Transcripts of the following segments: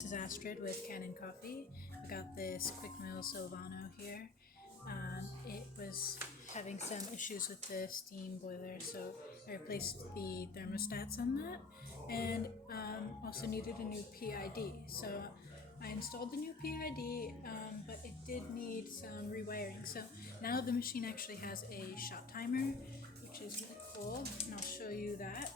This is Astrid with Kanen coffee. I got this quick mill Silvano here. It was having some issues with the steam boiler, so I replaced the thermostats on that, and also needed a new PID. So I installed the new PID, but it did need some rewiring. So now the machine actually has a shot timer, which is really cool, and I'll show you that.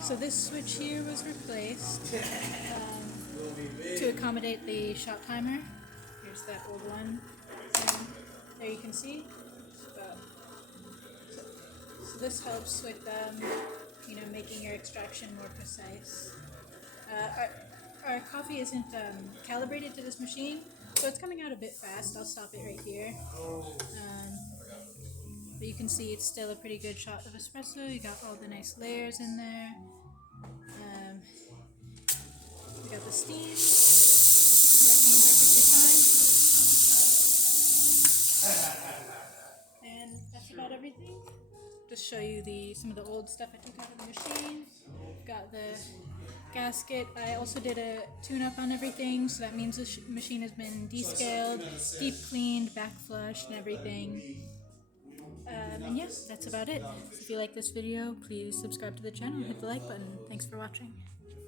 So this switch here was replaced to accommodate the shot timer. Here's that old one. There you can see. So this helps with making your extraction more precise. Our coffee isn't calibrated to this machine, so it's coming out a bit fast. I'll stop it right here. But you can see it's still a pretty good shot of espresso. You got all the nice layers in there. We got the steam working perfectly fine. And that's about everything. Just show you some of the old stuff I took out of the machine. Got the gasket. I also did a tune-up on everything, so that means the machine has been descaled, deep cleaned, back flushed, and everything. And yes, that's about it. So if you like this video, please subscribe to the channel, hit the like button. Thanks for watching.